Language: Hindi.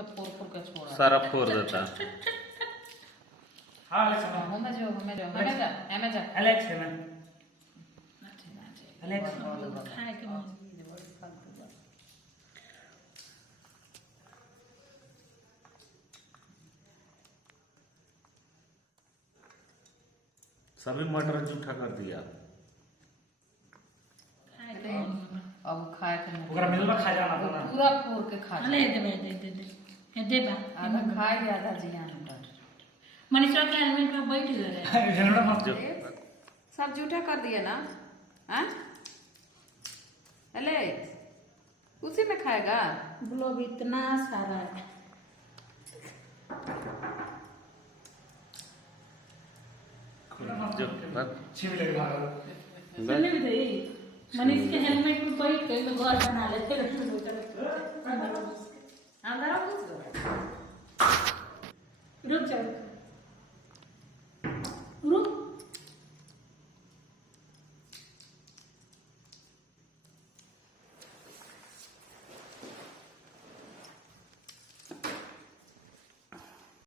के फोड़ के छोड़ा सारा फोड़ देता। हाँ अलेक्स हमें जो हमें जा अलेक्स है मैं अलेक्स खाए के मन सभी मटर जूठा कर दिया। अब खाए के ओकरा मिलवा खा जाना था ना पूरा फोड़ के खा ले दे दे बा आधा खाए आधा जियान कर मनीषा के हेलमेट में बैठ गए हेलमेट मत जो सब जूठा कर दिए ना हैं अले उसी में खाएगा ब्लोब इतना सारा है जो छिप लगे भाग सुनने भी दे मनीष के हेलमेट में बैठ के तो घर बना लेते अंदर रुक जाओ